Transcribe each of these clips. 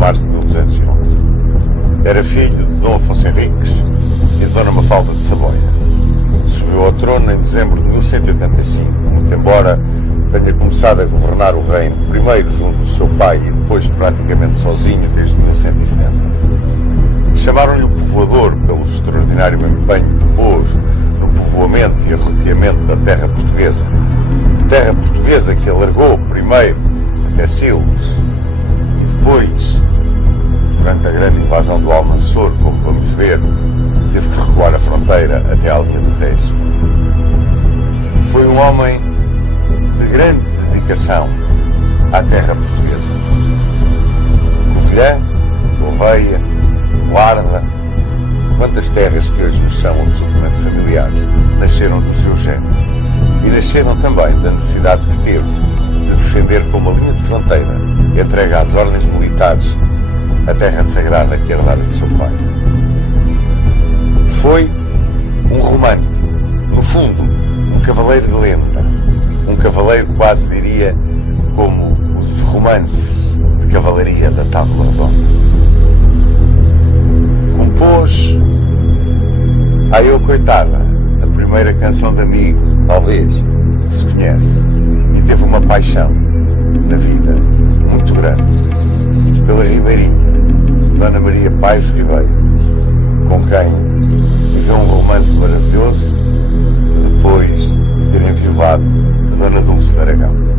março de 1211. Era filho de Dom Afonso Henriques e de Dona Mafalda de Saboia. Subiu ao trono em dezembro de 1185, muito embora tenha começado a governar o reino, primeiro junto do seu pai e depois praticamente sozinho desde 1170. Chamaram-lhe o povoador pelo extraordinário empenho que pôs no povoamento e arroteamento da terra portuguesa. Terra portuguesa que alargou primeiro até Silves e depois, durante a grande invasão do Almanzor, como vamos ver, teve que recuar a fronteira até a linha do Tejo. Foi um homem de grande dedicação à terra portuguesa. Covilhã, Gouveia, Guarda, quantas terras que hoje nos são absolutamente familiares, nasceram do seu gênero. E nasceram também da necessidade que teve de defender como uma linha de fronteira, entregue às ordens militares, a terra sagrada que herdara de seu pai. Foi um romântico, no fundo, um cavaleiro de lenda, um cavaleiro quase diria como os romances de cavalaria da Tábua Redonda. Compôs A Eu Coitada, a primeira canção de amigo, talvez, que se conhece, e teve uma paixão na vida muito grande pela ribeirinha, Dona Maria Pais Ribeiro, com quem viveu um romance maravilhoso depois de ter enviuvado de Dona Dulce de Aragão.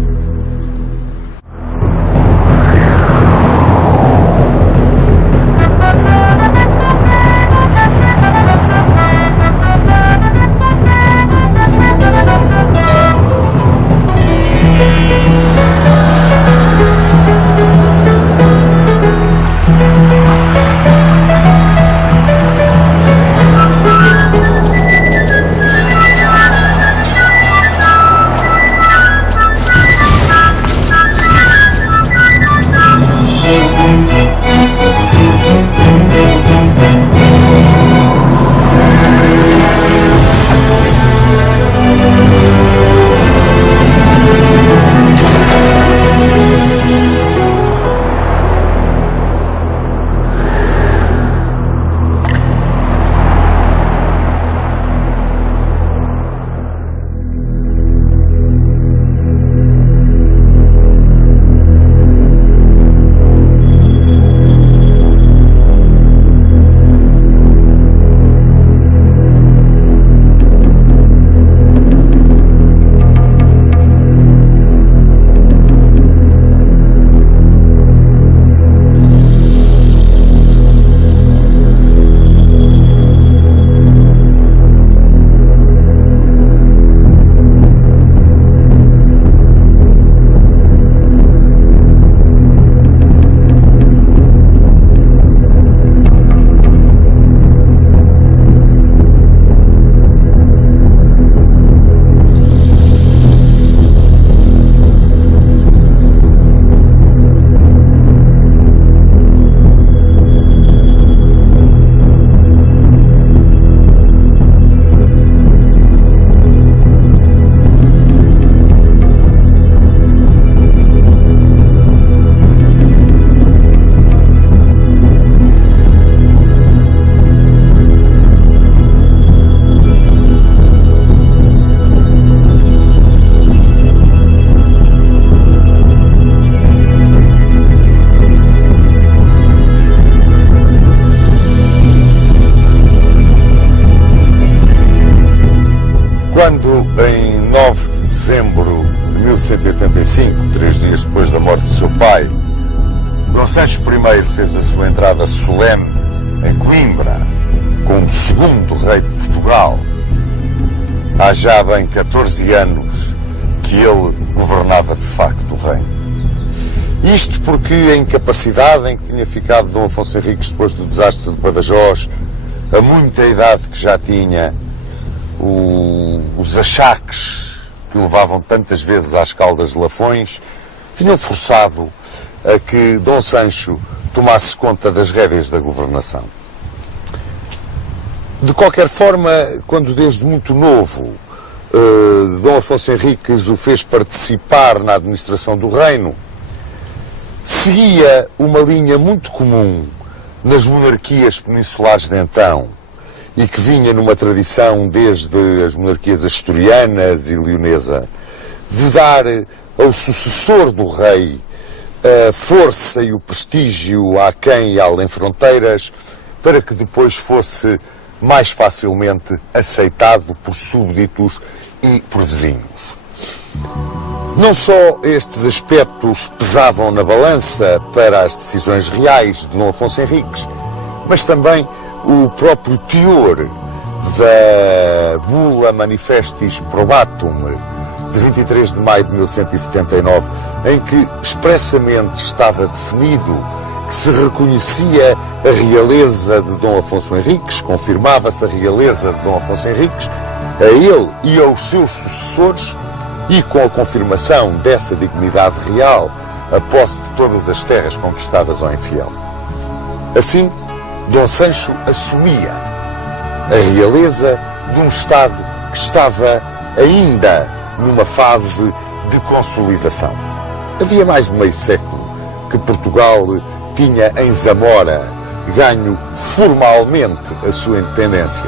Quando, em 9 de dezembro de 1185, 3 dias depois da morte de seu pai, Dom Sancho I fez a sua entrada solene em Coimbra, como segundo rei de Portugal, há já bem 14 anos que ele governava de facto o reino. Isto porque a incapacidade em que tinha ficado Dom Afonso Henriques depois do desastre de Badajoz, a muita idade que já tinha, os achaques que o levavam tantas vezes às Caldas de Lafões, tinham forçado a que Dom Sancho tomasse conta das rédeas da governação. De qualquer forma, quando desde muito novo Dom Afonso Henriques o fez participar na administração do reino, seguia uma linha muito comum nas monarquias peninsulares de então e que vinha numa tradição desde as monarquias asturianas e leonesa, de dar ao sucessor do rei a força e o prestígio àquém e além fronteiras, para que depois fosse mais facilmente aceitado por súbditos e por vizinhos. Não só estes aspectos pesavam na balança para as decisões reais de Dom Afonso Henriques, mas também o próprio teor da Bula Manifestis Probatum, de 23 de maio de 1179, em que expressamente estava definido que se reconhecia a realeza de Dom Afonso Henriques, confirmava-se a realeza de Dom Afonso Henriques, a ele e aos seus sucessores, e com a confirmação dessa dignidade real, a posse de todas as terras conquistadas ao infiel. Assim, Dom Sancho assumia a realeza de um Estado que estava ainda numa fase de consolidação. Havia mais de meio século que Portugal tinha em Zamora ganho formalmente a sua independência.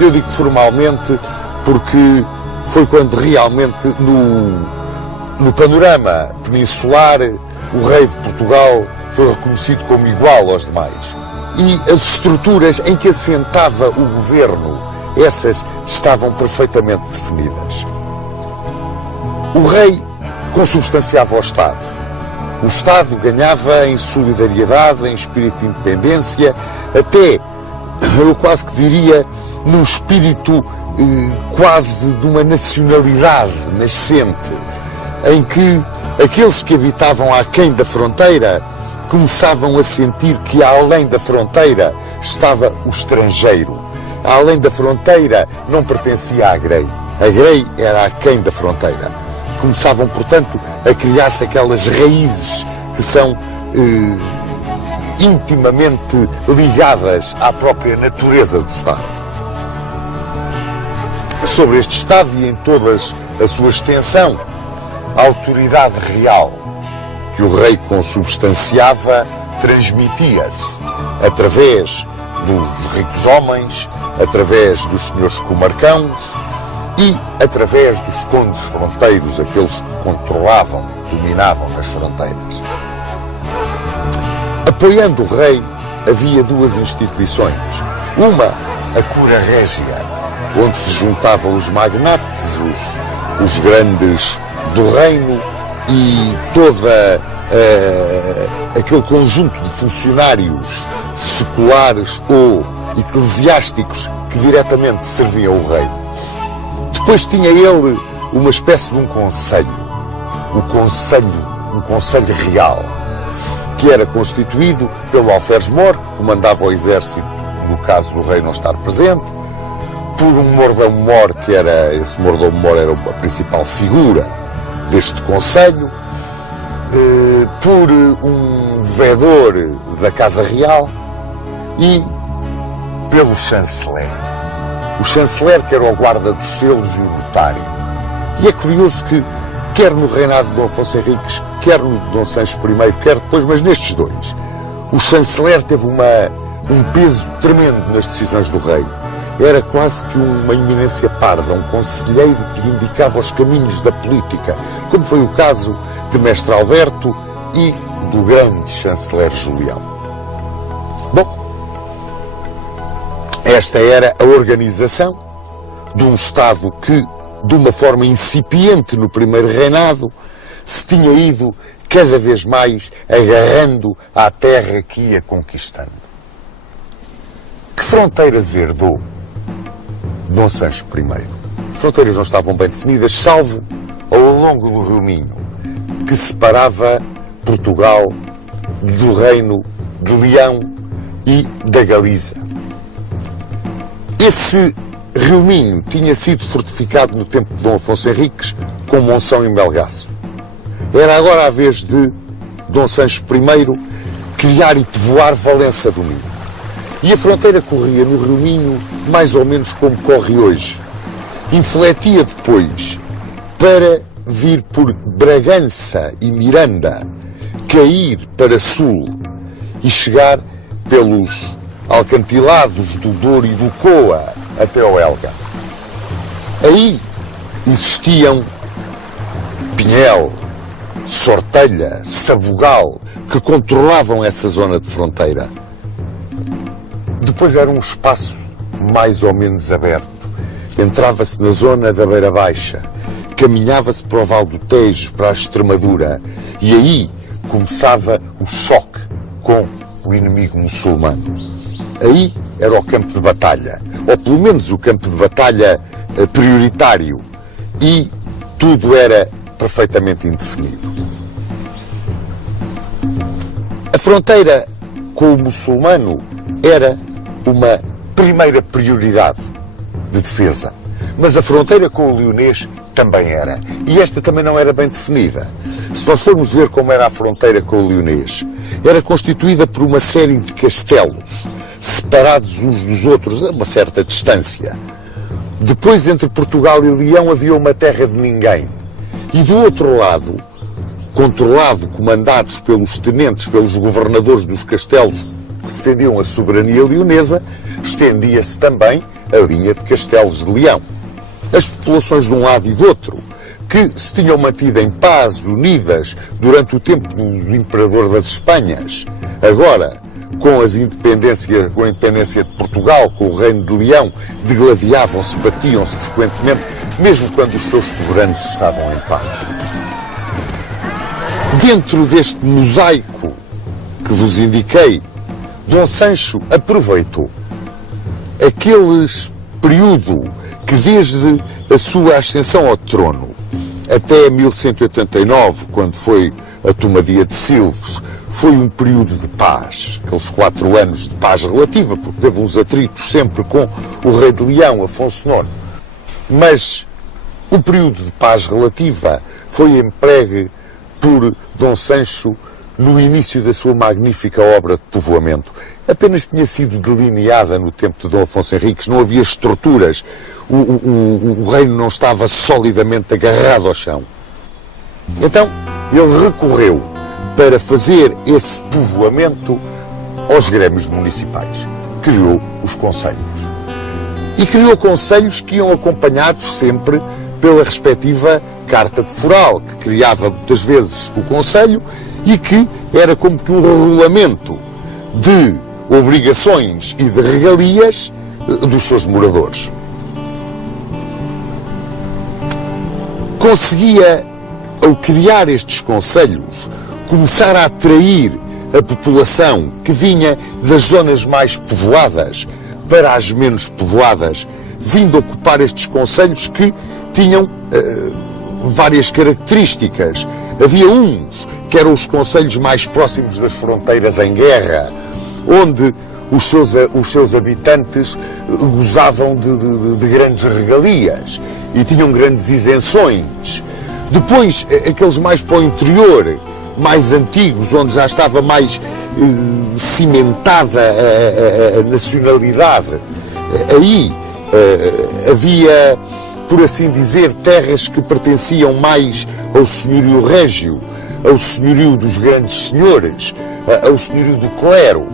Eu digo formalmente porque foi quando realmente no panorama peninsular o rei de Portugal foi reconhecido como igual aos demais. E as estruturas em que assentava o governo, essas estavam perfeitamente definidas. O rei consubstanciava o Estado. O Estado ganhava em solidariedade, em espírito de independência, até, eu quase que diria, num espírito quase de uma nacionalidade nascente, em que aqueles que habitavam aquém da fronteira começavam a sentir que além da fronteira estava o estrangeiro. Além da fronteira não pertencia à Grei. A Grei era aquém da fronteira. Começavam, portanto, a criar-se aquelas raízes que são intimamente ligadas à própria natureza do Estado. Sobre este Estado e em toda a sua extensão, a autoridade real que o rei consubstanciava transmitia-se através dos ricos homens, através dos senhores comarcãos e através dos condes fronteiros, aqueles que controlavam, dominavam nas fronteiras. Apoiando o rei, havia duas instituições. Uma, a Cura Régia, onde se juntavam os magnates, os grandes do reino e toda aquele conjunto de funcionários seculares ou eclesiásticos que diretamente serviam o rei. Depois tinha ele uma espécie de um conselho, um conselho real, que era constituído pelo alferes-mor, que comandava o exército no caso do rei não estar presente, por um mordomo-mor, que era, esse mordomo-mor era a principal figura deste conselho, por um vedor da Casa Real e pelo chanceler. O chanceler que era o guarda dos selos e o notário. E é curioso que, quer no reinado de Dom Afonso Henriques, quer no de Dom Sancho I, quer depois, mas nestes dois, o chanceler teve um peso tremendo nas decisões do rei. Era quase que uma eminência parda, um conselheiro que indicava os caminhos da política, como foi o caso de Mestre Alberto e do grande chanceler Julião. Bom, esta era a organização de um Estado que, de uma forma incipiente no primeiro reinado, se tinha ido cada vez mais agarrando à terra que ia conquistando. Que fronteiras herdou Dom Sancho I? As fronteiras não estavam bem definidas, salvo ao longo do Rio Minho, que separava Portugal do reino de Leão e da Galiza. Esse Rio Minho tinha sido fortificado no tempo de Dom Afonso Henriques com Monção e Melgaço. Era agora a vez de Dom Sancho I criar e povoar Valença do Minho. E a fronteira corria no Rio Minho mais ou menos como corre hoje. Infletia depois para vir por Bragança e Miranda, cair para sul e chegar pelos alcantilados do Douro e do Coa até ao Elga. Aí existiam Pinhel, Sortelha, Sabugal, que controlavam essa zona de fronteira. Depois era um espaço mais ou menos aberto. Entrava-se na zona da Beira Baixa, caminhava-se para o Val do Tejo, para a Extremadura, e aí começava o choque com o inimigo muçulmano. Aí era o campo de batalha, ou pelo menos o campo de batalha prioritário, e tudo era perfeitamente indefinido. A fronteira com o muçulmano era uma primeira prioridade de defesa, mas a fronteira com o leonês também era, e esta também não era bem definida. Se nós formos ver como era a fronteira com o leonês, era constituída por uma série de castelos, separados uns dos outros a uma certa distância. Depois, entre Portugal e Leão, havia uma terra de ninguém. E do outro lado, controlado, comandados pelos tenentes, pelos governadores dos castelos que defendiam a soberania leonesa, estendia-se também a linha de castelos de Leão. As populações de um lado e do outro, que se tinham mantido em paz, unidas, durante o tempo do Imperador das Espanhas, agora, com a independência de Portugal, com o Reino de Leão, degladiavam-se, batiam-se frequentemente, mesmo quando os seus soberanos estavam em paz. Dentro deste mosaico que vos indiquei, Dom Sancho aproveitou aquele período que desde a sua ascensão ao trono até 1189, quando foi a tomadia de Silves, foi um período de paz, aqueles 4 anos de paz relativa, porque teve uns atritos sempre com o rei de Leão, Afonso IX. Mas o período de paz relativa foi empregue por Dom Sancho no início da sua magnífica obra de povoamento. Apenas tinha sido delineada no tempo de Dom Afonso Henriques, não havia estruturas, o reino não estava solidamente agarrado ao chão. Então, ele recorreu para fazer esse povoamento aos grêmios municipais. Criou os concelhos. E criou concelhos que iam acompanhados sempre pela respectiva carta de foral, que criava muitas vezes o concelho e que era como que um regulamento de obrigações e de regalias dos seus moradores. Conseguia, ao criar estes concelhos, começar a atrair a população que vinha das zonas mais povoadas para as menos povoadas, vindo ocupar estes concelhos que tinham várias características. Havia uns que eram os concelhos mais próximos das fronteiras em guerra, onde os seus habitantes gozavam de grandes regalias e tinham grandes isenções. Depois, aqueles mais para o interior, mais antigos, onde já estava mais cimentada a nacionalidade, aí havia, por assim dizer, terras que pertenciam mais ao senhorio régio, ao senhorio dos grandes senhores, ao senhorio do clero.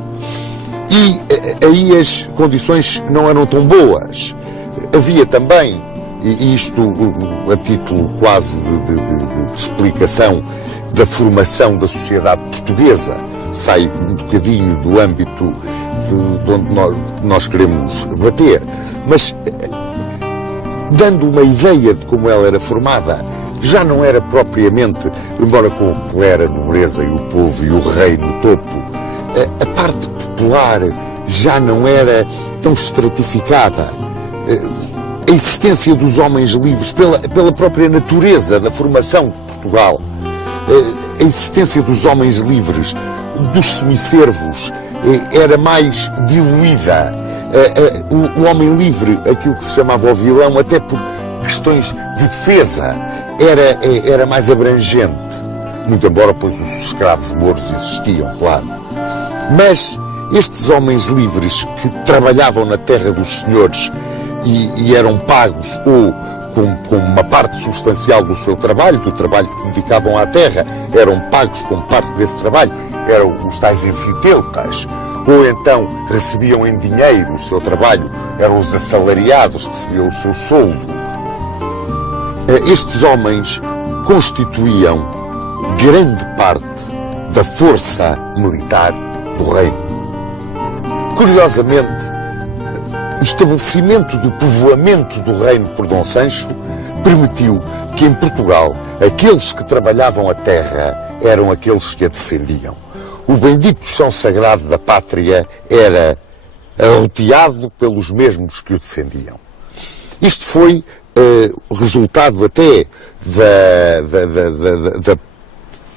E aí as condições não eram tão boas. Havia também, e isto a título quase de explicação da formação da sociedade portuguesa, sai um bocadinho do âmbito de onde nós queremos bater, mas dando uma ideia de como ela era formada, já não era propriamente, embora com o clero, a nobreza e o povo e o rei no topo, a parte popular já não era tão estratificada. A existência dos homens livres, pela própria natureza da formação de Portugal, a existência dos homens livres, dos semiservos, era mais diluída. O homem livre, aquilo que se chamava o vilão, até por questões de defesa, era mais abrangente. Muito embora, pois, os escravos mouros existiam, claro. Mas estes homens livres que trabalhavam na terra dos senhores e eram pagos ou com uma parte substancial do seu trabalho, do trabalho que dedicavam à terra, eram pagos com parte desse trabalho, eram os tais enfiteutas, ou então recebiam em dinheiro o seu trabalho, eram os assalariados, recebiam o seu soldo. Estes homens constituíam grande parte da força militar do reino. Curiosamente, o estabelecimento do povoamento do reino por Dom Sancho permitiu que em Portugal aqueles que trabalhavam a terra eram aqueles que a defendiam. O bendito chão sagrado da pátria era arroteado pelos mesmos que o defendiam. Isto foi resultado até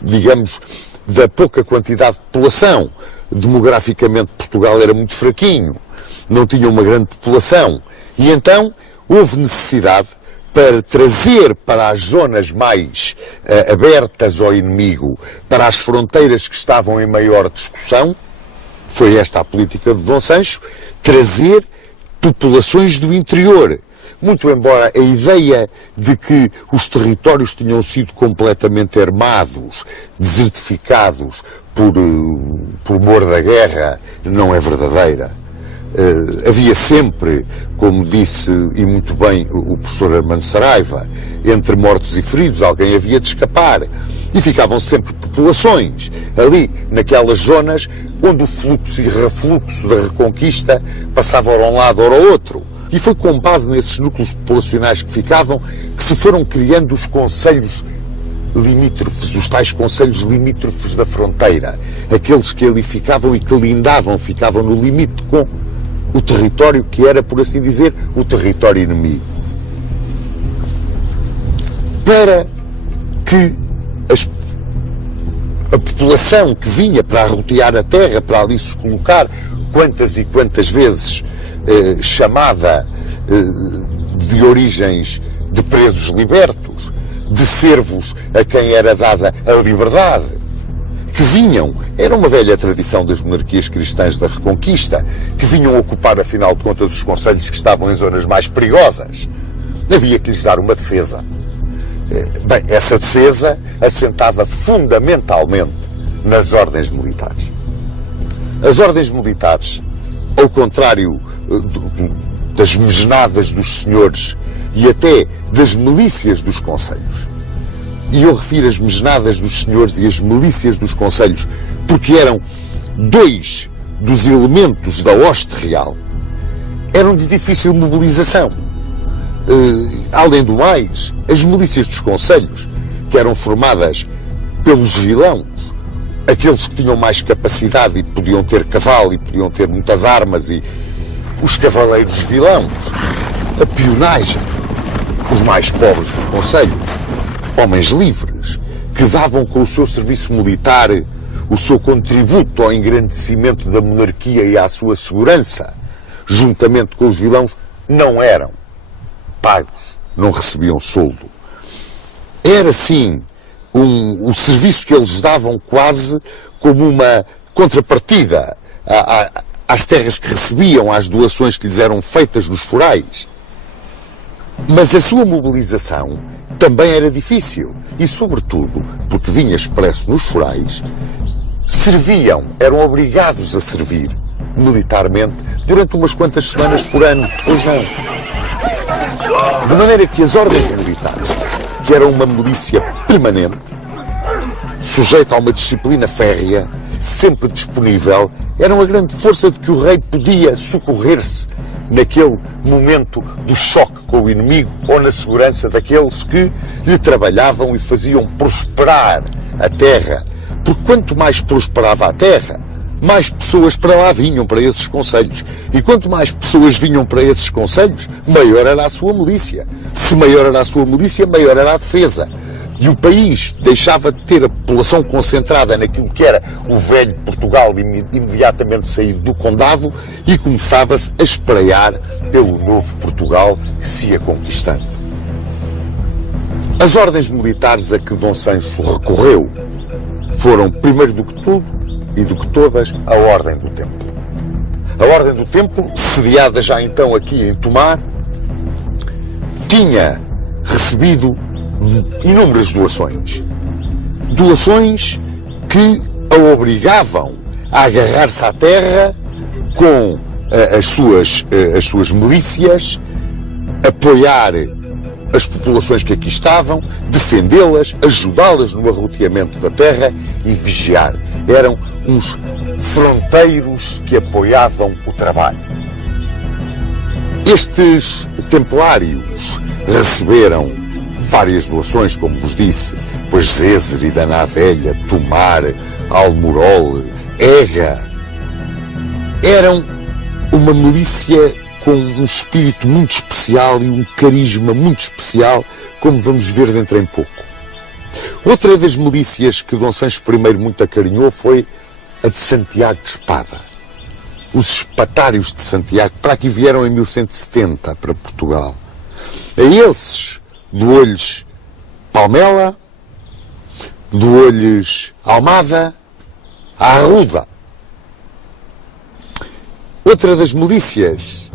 digamos, da pouca quantidade de população. Demograficamente Portugal era muito fraquinho, não tinha uma grande população, e então houve necessidade para trazer para as zonas mais abertas ao inimigo, para as fronteiras que estavam em maior discussão, foi esta a política de Dom Sancho, trazer populações do interior. Muito embora a ideia de que os territórios tinham sido completamente armados, desertificados por mor da guerra, não é verdadeira. Havia sempre, como disse e muito bem o professor Armando Saraiva, entre mortos e feridos alguém havia de escapar, e ficavam sempre populações ali naquelas zonas onde o fluxo e refluxo da Reconquista passava ora a um lado ora ao outro. E foi com base nesses núcleos populacionais que ficavam que se foram criando os concelhos limítrofes, os tais concelhos limítrofes da fronteira, aqueles que ali ficavam e que lindavam, ficavam no limite com o território que era, por assim dizer, o território inimigo. Para que a população que vinha para arrotear a terra, para ali se colocar, quantas e quantas vezes chamada de origens de presos libertos, de servos a quem era dada a liberdade, que vinham, era uma velha tradição das monarquias cristãs da Reconquista, que vinham ocupar, afinal de contas, os concelhos que estavam em zonas mais perigosas. Havia que lhes dar uma defesa. Bem, essa defesa assentava fundamentalmente nas ordens militares. As ordens militares, ao contrário das mesnadas dos senhores e até das milícias dos concelhos, e eu refiro as mesnadas dos senhores e as milícias dos concelhos porque eram dois dos elementos da hoste real, eram de difícil mobilização. Além do mais, as milícias dos concelhos, que eram formadas pelos vilãos, aqueles que tinham mais capacidade e podiam ter cavalo e podiam ter muitas armas, e os cavaleiros vilãos, a peonagem, os mais pobres do concelho, homens livres, que davam com o seu serviço militar o seu contributo ao engrandecimento da monarquia e à sua segurança, juntamente com os vilãos, não eram pagos, não recebiam soldo. Era, sim, o serviço que eles davam quase como uma contrapartida às terras que recebiam, às doações que lhes eram feitas nos forais. Mas a sua mobilização também era difícil e, sobretudo, porque vinha expresso nos forais, eram obrigados a servir militarmente durante umas quantas semanas por ano, depois não. De maneira que as ordens militares, que eram uma milícia permanente, sujeita a uma disciplina férrea, sempre disponível, eram a grande força de que o rei podia socorrer-se naquele momento do choque com o inimigo ou na segurança daqueles que lhe trabalhavam e faziam prosperar a terra. Porque quanto mais prosperava a terra, mais pessoas para lá vinham, para esses concelhos. E quanto mais pessoas vinham para esses concelhos, maior era a sua milícia. Se maior era a sua milícia, maior era a defesa. E o país deixava de ter a população concentrada naquilo que era o velho Portugal imediatamente saído do condado e começava-se a espreiar pelo novo Portugal que se ia conquistando. As ordens militares a que Dom Sancho recorreu foram, primeiro do que tudo e do que todas, a Ordem do Templo. A Ordem do Templo, sediada já então aqui em Tomar, tinha recebido inúmeras doações. Doações que a obrigavam a agarrar-se à terra com as suas milícias, apoiar as populações que aqui estavam, defendê-las, ajudá-las no arroteamento da terra e vigiar. Eram uns fronteiros que apoiavam o trabalho. Estes templários receberam várias doações, como vos disse, pois Zézer e Daná Velha, Tomar, Almorol, Ega. Eram uma milícia com um espírito muito especial e um carisma muito especial, como vamos ver dentro em pouco. Outra das milícias que Dom Sancho I muito acarinhou foi a de Santiago de Espada. Os espatários de Santiago para aqui vieram em 1170 para Portugal. A esses dou-lhes Palmela, dou-lhes Almada, a Arruda. Outra das milícias,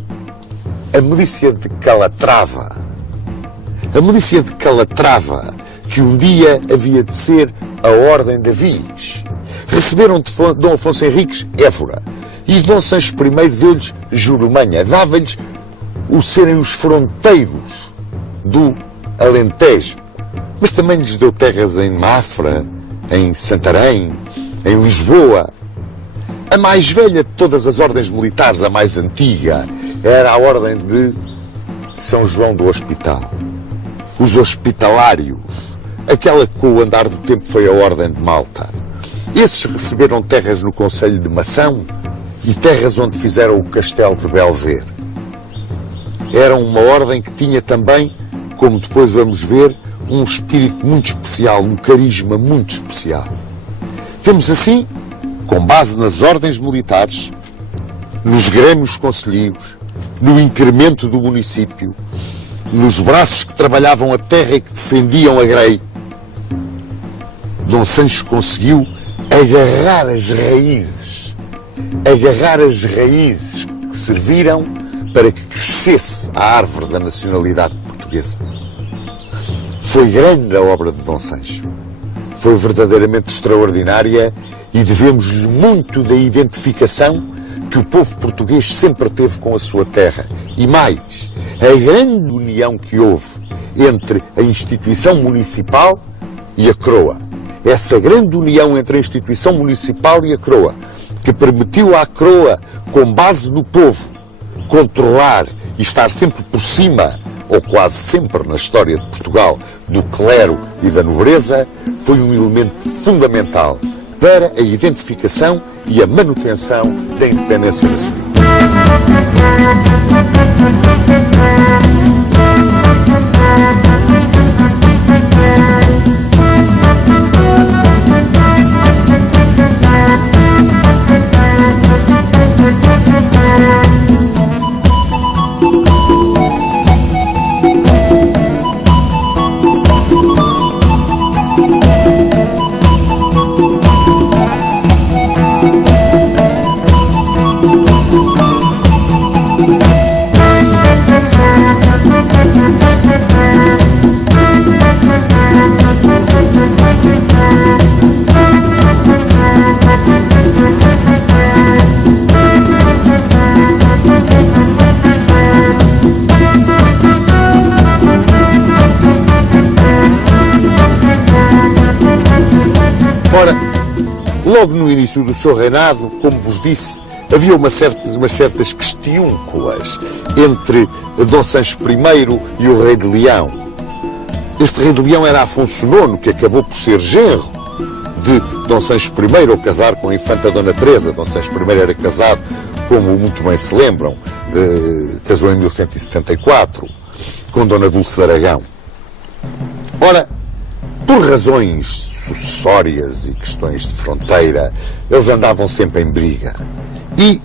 a milícia de Calatrava. A milícia de Calatrava, que um dia havia de ser a Ordem da Viz. Receberam de Dom Afonso Henriques Évora e Dom Sancho I deu-lhes Jurumanha, dava-lhes o serem os fronteiros do Alentejo. Mas também lhes deu terras em Mafra, em Santarém, em Lisboa. A mais velha de todas as ordens militares, a mais antiga, era a Ordem de São João do Hospital. Os hospitalários, aquela que com o andar do tempo foi a Ordem de Malta. Esses receberam terras no concelho de Mação e terras onde fizeram o castelo de Belver. Eram uma ordem que tinha também, como depois vamos ver, um espírito muito especial, um carisma muito especial. Temos assim, com base nas ordens militares, nos grêmios concelhios, no incremento do município, nos braços que trabalhavam a terra e que defendiam a grei, Dom Sancho conseguiu agarrar as raízes que serviram para que crescesse a árvore da nacionalidade portuguesa. Foi grande a obra de Dom Sancho. Foi verdadeiramente extraordinária e devemos-lhe muito da identificação que o povo português sempre teve com a sua terra. E mais, a grande união que houve entre a instituição municipal e a coroa. Essa grande união entre a instituição municipal e a coroa, que permitiu à coroa, com base no povo, controlar e estar sempre por cima, ou quase sempre na história de Portugal, do clero e da nobreza, foi um elemento fundamental para a identificação e a manutenção da independência nacional. Ora, logo no início do seu reinado, como vos disse, havia umas certas questiúnculas entre Dom Sancho I e o rei de Leão. Este rei de Leão era Afonso IX, que acabou por ser genro de Dom Sancho I, ao casar com a infanta Dona Teresa. Dom Sancho I era casado, como muito bem se lembram, casou em 1174, com Dona Dulce de Aragão. Ora, por razões sucessórias e questões de fronteira, eles andavam sempre em briga. E,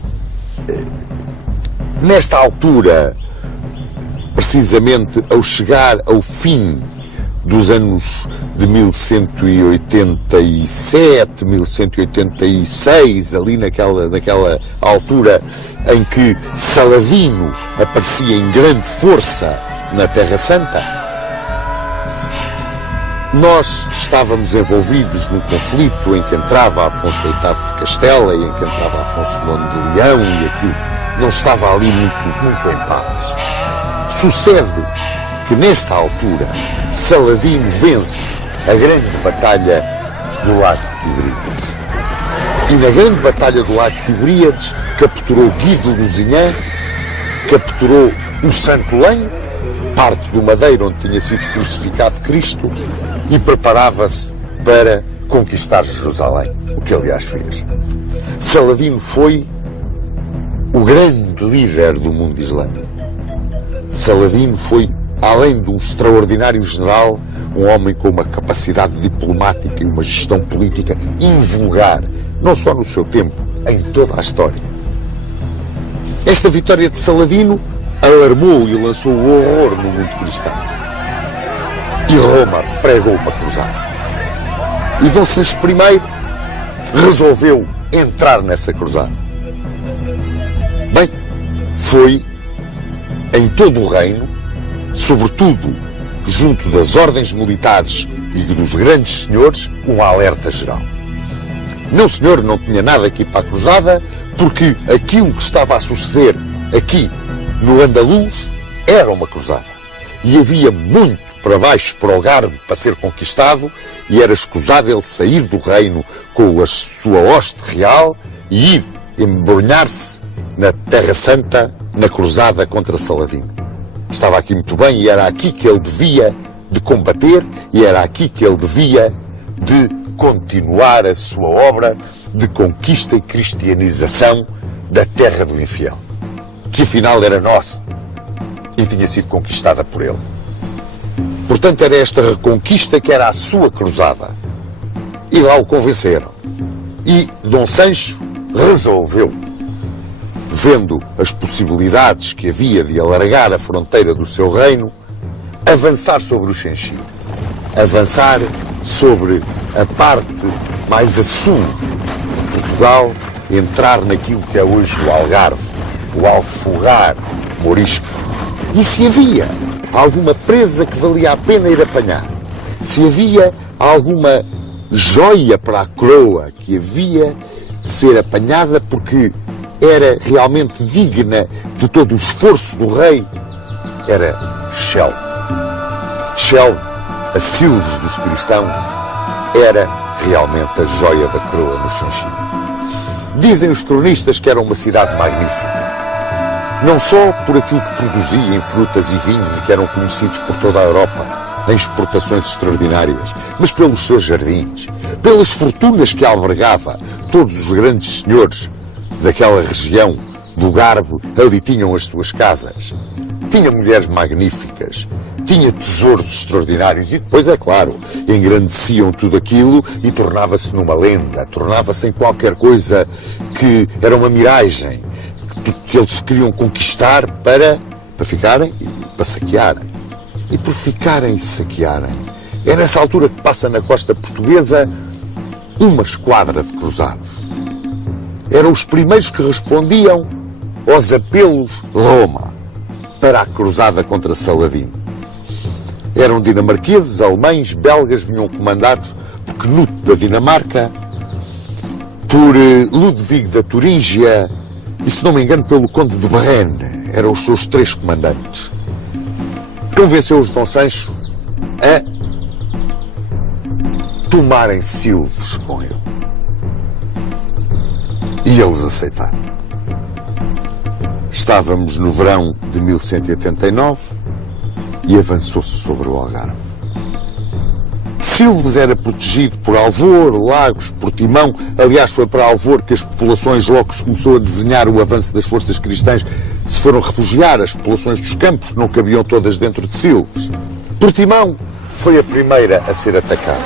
nesta altura, precisamente ao chegar ao fim dos anos de 1187, 1186, ali naquela altura em que Saladino aparecia em grande força na Terra Santa, Nós estávamos envolvidos num conflito em que entrava Afonso VIII de Castela e em que entrava Afonso IX de Leão e aquilo não estava ali muito em paz. Sucede que nesta altura Saladino vence a grande batalha do Lago de Tiberíades. E na grande batalha do Lago de Tiberíades capturou Guy de Lusignan, capturou o Santo Lenho, parte do Madeiro onde tinha sido crucificado Cristo, e preparava-se para conquistar Jerusalém, o que aliás fez. Saladino foi o grande líder do mundo islâmico. Saladino foi, além de um extraordinário general, um homem com uma capacidade diplomática e uma gestão política invulgar, não só no seu tempo, em toda a história. Esta vitória de Saladino alarmou e lançou o horror no mundo cristão. E Roma pregou uma cruzada. E Dom Sancho I resolveu entrar nessa cruzada. Bem, foi em todo o reino, sobretudo junto das ordens militares e dos grandes senhores, um alerta geral. Não, senhor, não tinha nada aqui para a cruzada, porque aquilo que estava a suceder aqui no Andaluz era uma cruzada. E havia muito para baixo, para o Garbo, para ser conquistado, e era escusado ele sair do reino com a sua hoste real e ir embrulhar-se na Terra Santa, na cruzada contra Saladino. Estava aqui muito bem e era aqui que ele devia de combater e era aqui que ele devia de continuar a sua obra de conquista e cristianização da terra do infiel, que afinal era nossa e tinha sido conquistada por ele. Portanto, era esta reconquista que era a sua cruzada. E lá o convenceram. E Dom Sancho resolveu, vendo as possibilidades que havia de alargar a fronteira do seu reino, avançar sobre o Xenchim, avançar sobre a parte mais a sul de Portugal, entrar naquilo que é hoje o Algarve, o Alfogar Morisco. E se havia alguma presa que valia a pena ir apanhar, se havia alguma joia para a coroa que havia de ser apanhada porque era realmente digna de todo o esforço do rei, era Chelve. Chelve, a Silves dos cristãos, era realmente a joia da coroa no Xanxim. Dizem os cronistas que era uma cidade magnífica, não só por aquilo que produzia em frutas e vinhos e que eram conhecidos por toda a Europa, em exportações extraordinárias, mas pelos seus jardins, pelas fortunas que albergava. Todos os grandes senhores daquela região do Garbo ali tinham as suas casas. Tinha mulheres magníficas, tinha tesouros extraordinários e depois, é claro, engrandeciam tudo aquilo e tornava-se numa lenda, tornava-se em qualquer coisa que era uma miragem, que eles queriam conquistar para ficarem e para saquearem. E por ficarem e saquearem, é nessa altura que passa na costa portuguesa uma esquadra de cruzados. Eram os primeiros que respondiam aos apelos de Roma para a cruzada contra Saladino. Eram dinamarqueses, alemães, belgas, vinham comandados por Knut da Dinamarca, por Ludwig da Turíngia e, se não me engano, pelo Conde de Brenne. Eram os seus três comandantes. Convenceu-os Dom Sancho a tomarem Silves com ele. E eles aceitaram. Estávamos no verão de 1189 e avançou-se sobre o Algarve. Silves era protegido por Alvor, Lagos, Portimão. Aliás, foi para Alvor que as populações, logo que se começou a desenhar o avanço das forças cristãs, se foram refugiar. As populações dos campos não cabiam todas dentro de Silves. Portimão foi a primeira a ser atacada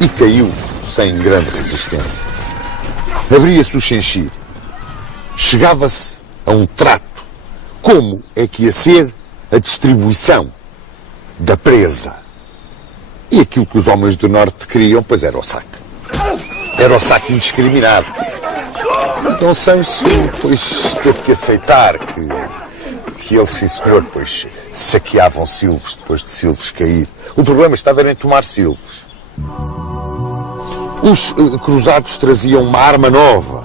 e caiu sem grande resistência. Abria-se o Xenchir. Chegava-se a um trato. Como é que ia ser a distribuição da presa? E aquilo que os homens do Norte queriam, pois era o saque. Era o saque indiscriminado. Então Sancho, pois, teve que aceitar que eles, sim senhor, pois saqueavam Silves depois de Silves cair. O problema estava em tomar Silves. Os cruzados traziam uma arma nova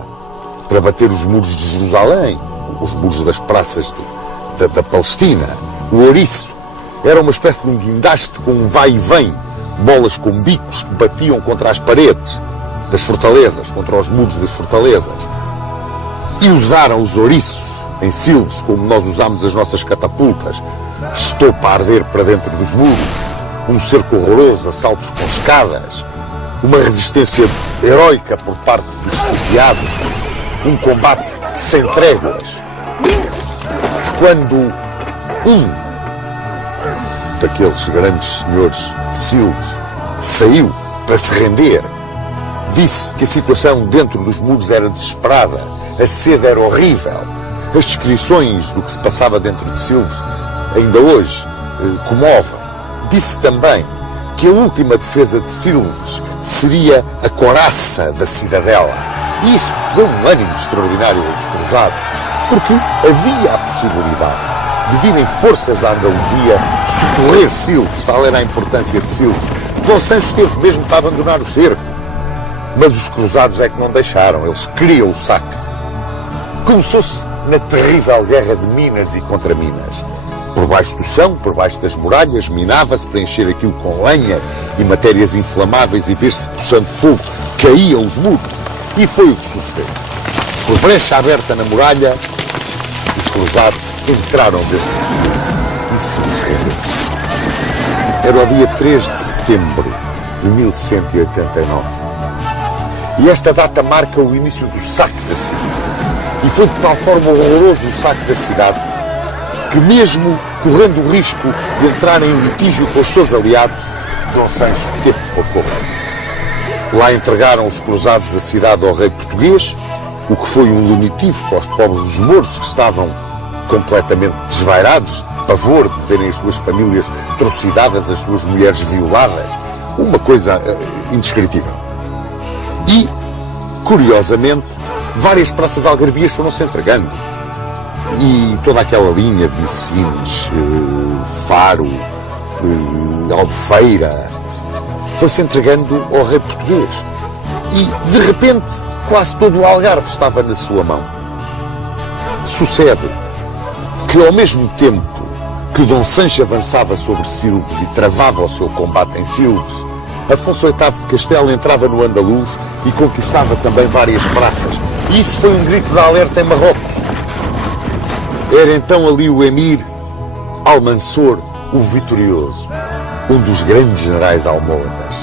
para bater os muros de Jerusalém, os muros das praças da Palestina. O ouriço era uma espécie de um guindaste com um vai e vem, bolas com bicos que batiam contra as paredes das fortalezas, contra os muros das fortalezas. E usaram os ouriços em Silves, como nós usamos as nossas catapultas, estopa a arder para dentro dos muros, um cerco horroroso, assaltos com escadas, uma resistência heroica por parte dos sitiados, um combate sem tréguas. Quando um daqueles grandes senhores de Silves saiu para se render, disse que a situação dentro dos muros era desesperada, a sede era horrível. As descrições do que se passava dentro de Silves ainda hoje comovem. Disse também que a última defesa de Silves seria a coraça da cidadela. E isso deu um ânimo extraordinário aos cruzados, porque havia a possibilidade de virem forças da Andaluzia socorrer Silves, tal era a importância de Silves. Dom Sancho teve mesmo para abandonar o cerco, mas os cruzados é que não deixaram, eles queriam o saque. Começou-se na terrível guerra de Minas e contra Minas. Por baixo do chão, por baixo das muralhas, minava-se para encher aquilo com lenha e matérias inflamáveis e ver-se puxando fogo, caíam os muros. E foi o que sucedeu. Por brecha aberta na muralha, os cruzados entraram dentro de si e se renderam-se. Era o dia 3 de setembro de 1189. E esta data marca o início do saque da cidade. E foi de tal forma horroroso o saque da cidade que, mesmo correndo o risco de entrar em litígio com os seus aliados, Dom Sancho teve que pôr correr. Lá entregaram os cruzados a cidade ao rei português, o que foi um lenitivo para os pobres dos mouros, que estavam completamente desvairados, de pavor de verem as suas famílias trucidadas, as suas mulheres violadas. Uma coisa indescritível. E, curiosamente, várias praças algarvias foram-se entregando. E toda aquela linha de Sines, Faro, Albufeira, foi-se entregando ao rei português. E, de repente, quase todo o Algarve estava na sua mão. Sucede que, ao mesmo tempo que Dom Sancho avançava sobre Silves e travava o seu combate em Silves, Afonso VIII de Castela entrava no Andaluz e conquistava também várias praças. E isso foi um grito de alerta em Marrocos. Era então ali o emir Almansor, o Vitorioso, um dos grandes generais almohadas.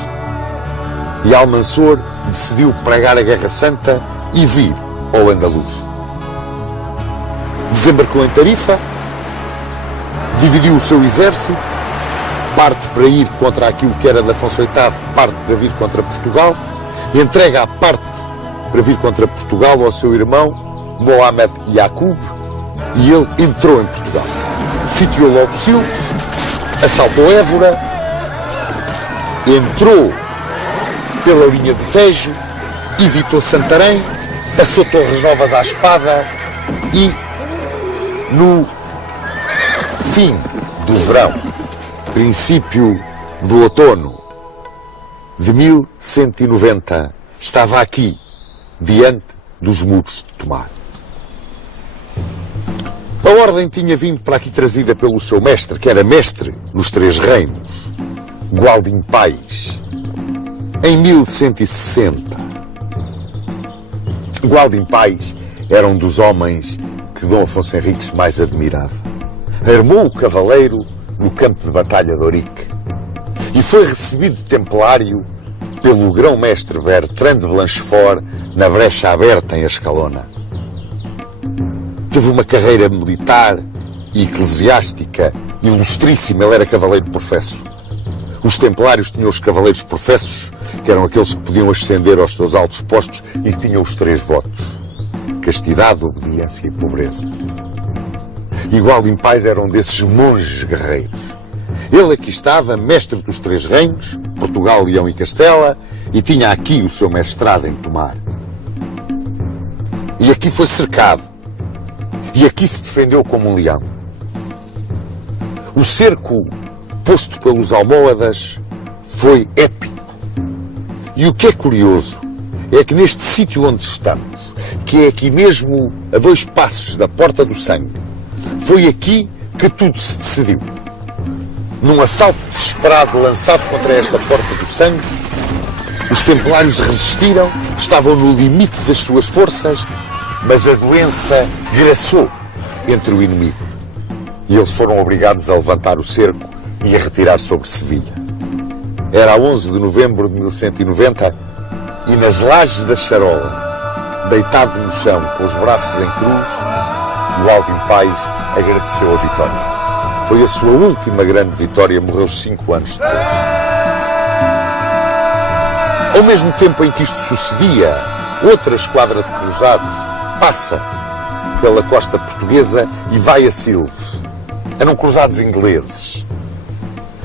E Almansor decidiu pregar a Guerra Santa e vir ao Andaluz. Desembarcou em Tarifa, dividiu o seu exército, parte para ir contra aquilo que era de Afonso VIII, parte para vir contra Portugal, entrega a parte para vir contra Portugal ao seu irmão Mohamed Yacoub, e ele entrou em Portugal. Sitiou logo Silves, assaltou Évora, entrou pela linha do Tejo, evitou Santarém, passou Torres Novas à espada e, no fim do verão, princípio do outono de 1190, estava aqui, diante dos muros de Tomar. A ordem tinha vindo para aqui trazida pelo seu mestre, que era mestre nos Três Reinos, Gualdim Pais, em 1160. Gualdim Pais era um dos homens que Dom Afonso Henriques mais admirava. Armou o cavaleiro no campo de batalha de Ourique e foi recebido templário pelo grão-mestre Bertrand de Blanchefort na brecha aberta em Ascalona. Teve uma carreira militar e eclesiástica ilustríssima. Ele era cavaleiro professo. Os templários tinham os cavaleiros professos, que eram aqueles que podiam ascender aos seus altos postos e que tinham os 3 votos: castidade, obediência e pobreza. E Gualdim Pais era um desses monges guerreiros. Ele aqui estava, mestre dos 3 reinos, Portugal, Leão e Castela, e tinha aqui o seu mestrado em Tomar. E aqui foi cercado. E aqui se defendeu como um leão. O cerco posto pelos almohadas foi épico. E o que é curioso é que neste sítio onde estamos, que é aqui mesmo a 2 passos da Porta do Sangue, foi aqui que tudo se decidiu. Num assalto desesperado lançado contra esta Porta do Sangue, os templários resistiram, estavam no limite das suas forças, mas a doença graçou entre o inimigo. E eles foram obrigados a levantar o cerco e a retirar sobre Sevilha. Era a 11 de novembro de 1190 e nas lajes da charola, deitado no chão com os braços em cruz, o Albin Pais agradeceu a vitória. Foi a sua última grande vitória, morreu 5 anos depois. Ao mesmo tempo em que isto sucedia, outra esquadra de cruzados passa pela costa portuguesa e vai a Silves. Eram cruzados ingleses.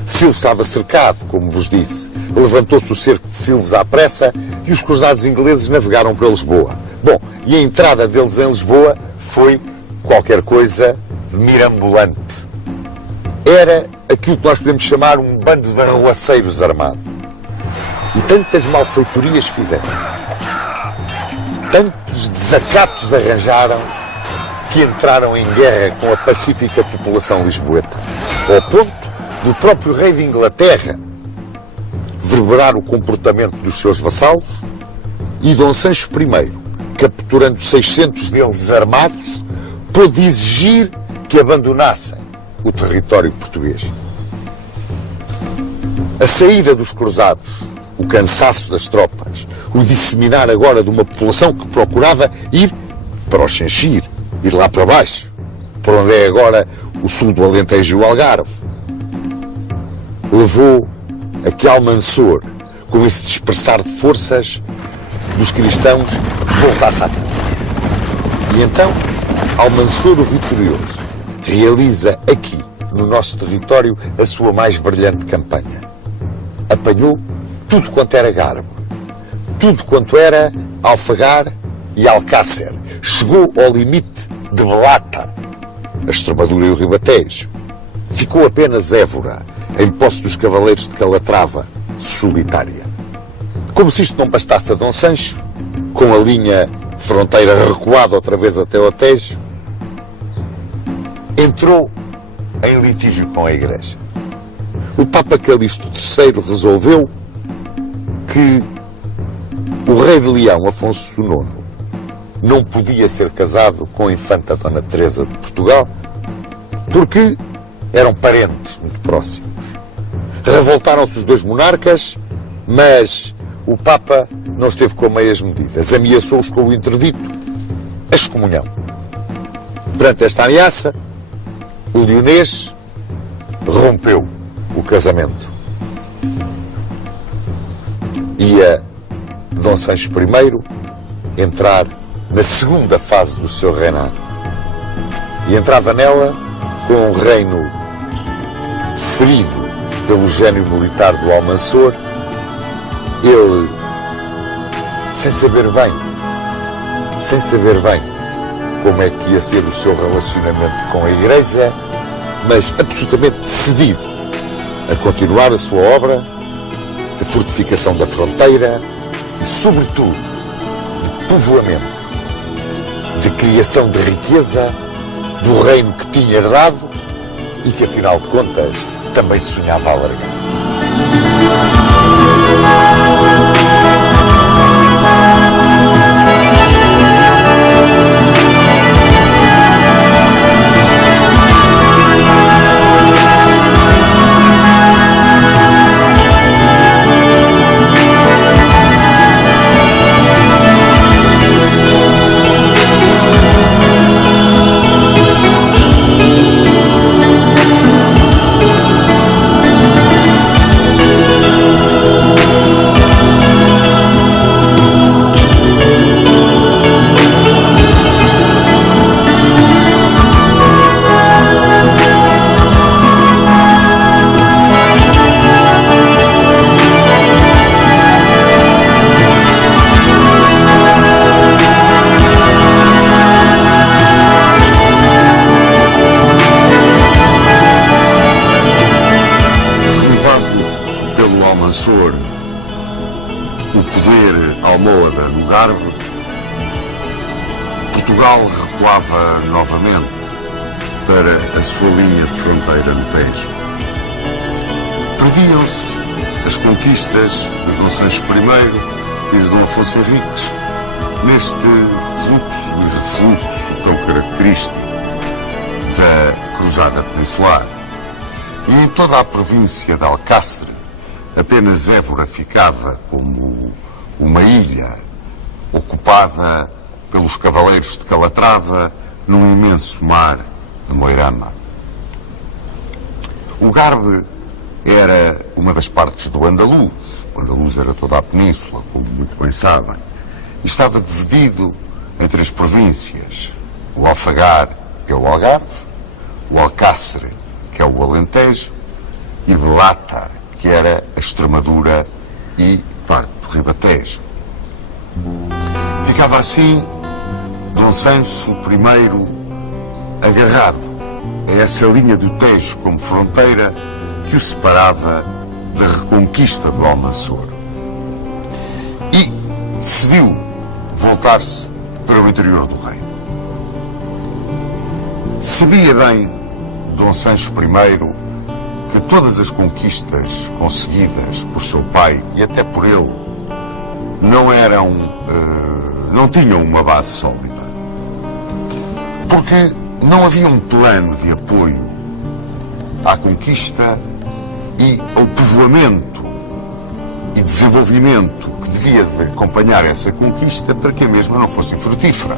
Silves estava cercado, como vos disse. Levantou-se o cerco de Silves à pressa e os cruzados ingleses navegaram para Lisboa. Bom, e a entrada deles em Lisboa foi qualquer coisa de mirabolante. Era aquilo que nós podemos chamar um bando de arruaceiros armado. E tantas malfeitorias fizeram, tantos desacatos arranjaram, que entraram em guerra com a pacífica população lisboeta, ao ponto do próprio rei de Inglaterra verberar o comportamento dos seus vassalos e Dom Sancho I, capturando 600 deles armados, pôde exigir que abandonassem o território português. A saída dos cruzados, o cansaço das tropas, o disseminar agora de uma população que procurava ir para o Xanxir, ir lá para baixo, para onde é agora o sul do Alentejo e o Algarve, levou a que Almansor, com esse dispersar de forças dos cristãos, voltasse à casa. E então, Almansor o Vitorioso realiza aqui, no nosso território, a sua mais brilhante campanha. Apanhou tudo quanto era Garbo, tudo quanto era Alfagar e Alcácer. Chegou ao limite de Belata, a Estremadura e o Ribatejo. Ficou apenas Évora, em posse dos cavaleiros de Calatrava, solitária. Como se isto não bastasse a Dom Sancho, com a linha de fronteira recuada outra vez até o Tejo, entrou em litígio com a Igreja. O Papa Calixto III resolveu que o rei de Leão, Afonso IX, não podia ser casado com a infanta Dona Teresa de Portugal porque eram parentes muito próximos. Revoltaram-se os 2 monarcas, mas o Papa não esteve com meias medidas. Ameaçou-os com o interdito, a excomunhão. Perante esta ameaça, o leonês rompeu o casamento. Ia Dom Sancho I entrar na segunda fase do seu reinado. E entrava nela com um reino ferido pelo gênio militar do Almansor. Ele, sem saber bem como é que ia ser o seu relacionamento com a Igreja, mas absolutamente decidido a continuar a sua obra de fortificação da fronteira e, sobretudo, de povoamento, de criação de riqueza do reino que tinha herdado e que, afinal de contas, também sonhava alargar. o poder almohade no Garbe, Portugal recuava novamente para a sua linha de fronteira no Tejo. Perdiam-se as conquistas de Dom Sancho I e de Dom Afonso Henriques neste fluxo e refluxo tão característico da Cruzada Peninsular. E em toda a província de Alcácer, apenas Évora ficava como uma ilha ocupada pelos cavaleiros de Calatrava num imenso mar de Moirama. O Garbe era uma das partes do Andaluz. O Andaluz era toda a península, como muito bem sabem, e estava dividido entre as províncias: o Alfagar, que é o Algarve, o Alcácer, que é o Alentejo, e Belata, que era a Extremadura e parte do Ribatejo. Ficava assim Dom Sancho I agarrado a essa linha do Tejo como fronteira que o separava da reconquista do Almanzor. E decidiu voltar-se para o interior do reino. Sabia bem Dom Sancho I que todas as conquistas conseguidas por seu pai e até por ele não tinham uma base sólida. Porque não havia um plano de apoio à conquista e ao povoamento e desenvolvimento que devia de acompanhar essa conquista para que a mesma não fosse frutífera.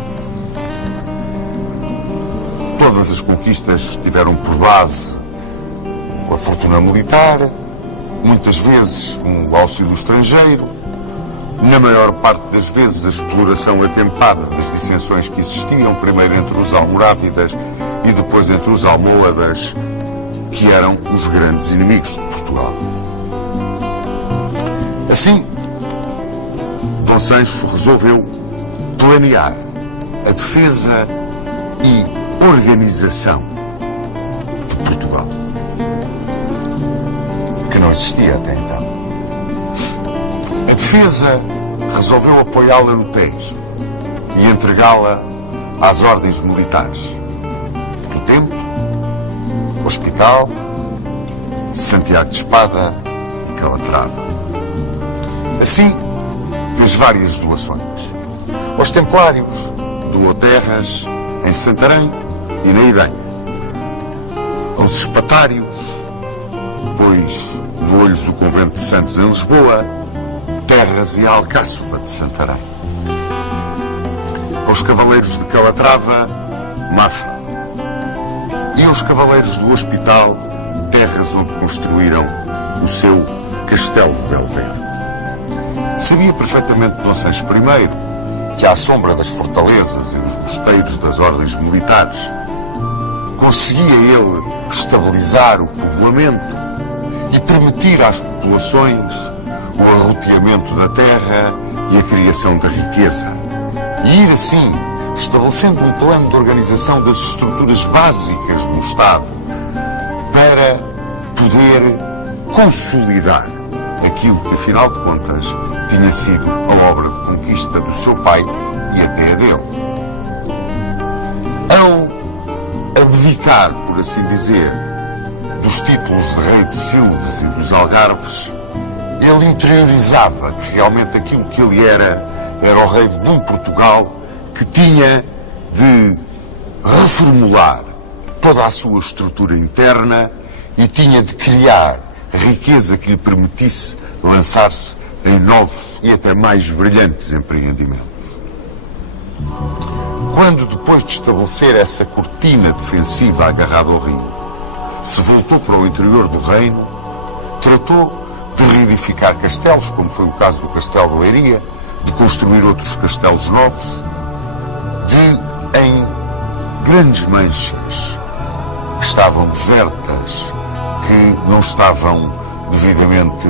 Todas as conquistas tiveram por base a fortuna militar, muitas vezes um auxílio estrangeiro, na maior parte das vezes a exploração atempada das dissensões que existiam, primeiro entre os almorávidas e depois entre os almohadas, que eram os grandes inimigos de Portugal. Assim, Dom Sancho resolveu planear a defesa e organização de Portugal, que não existia até então. A defesa resolveu apoiá-la no Tejo e entregá-la às ordens militares do Templo, Hospital, Santiago de Espada e Calatrava. Assim, fez várias doações. Aos Templários doou terras em Santarém e na Idenha. Aos Espatários, depois doou-lhes o Convento de Santos em Lisboa, terras e a Alcáçova de Santarém. Aos Cavaleiros de Calatrava, Mafra. E aos Cavaleiros do Hospital, terras onde construíram o seu Castelo de Belvedere. Sabia perfeitamente Dom Sancho I que, à sombra das fortalezas e dos mosteiros das ordens militares, conseguia ele estabilizar o povoamento e permitir às populações o arroteamento da terra e a criação da riqueza. E ir assim, estabelecendo um plano de organização das estruturas básicas do Estado para poder consolidar aquilo que, afinal de contas, tinha sido a obra de conquista do seu pai e até a dele. Ao abdicar, por assim dizer, dos títulos de rei de Silves e dos Algarves, ele interiorizava que realmente aquilo que ele era o rei de um Portugal que tinha de reformular toda a sua estrutura interna e tinha de criar riqueza que lhe permitisse lançar-se em novos e até mais brilhantes empreendimentos. Quando, depois de estabelecer essa cortina defensiva agarrada ao rio, se voltou para o interior do reino, tratou de reedificar castelos, como foi o caso do Castelo de Leiria, de construir outros castelos novos, de, em grandes manchas que estavam desertas, que não estavam devidamente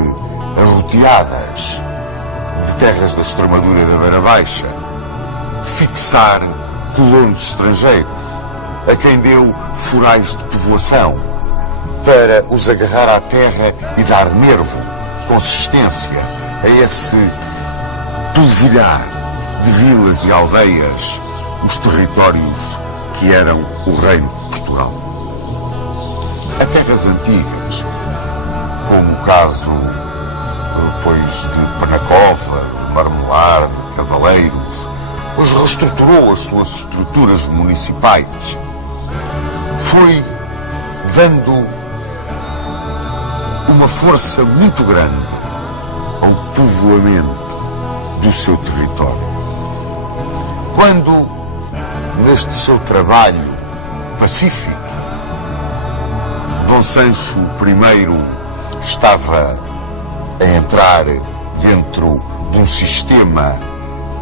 arroteadas, de terras da Extremadura e da Beira Baixa, fixar colonos estrangeiros, a quem deu forais de povoação, para os agarrar à terra e dar nervo, consistência a esse polvilhar de vilas e aldeias os territórios que eram o Reino de Portugal. A terras antigas, como o caso depois de Penacova, de Marmelar, de Cavaleiros, pois reestruturou as suas estruturas municipais, foi dando uma força muito grande ao povoamento do seu território. Quando, neste seu trabalho pacífico, Dom Sancho I estava a entrar dentro de um sistema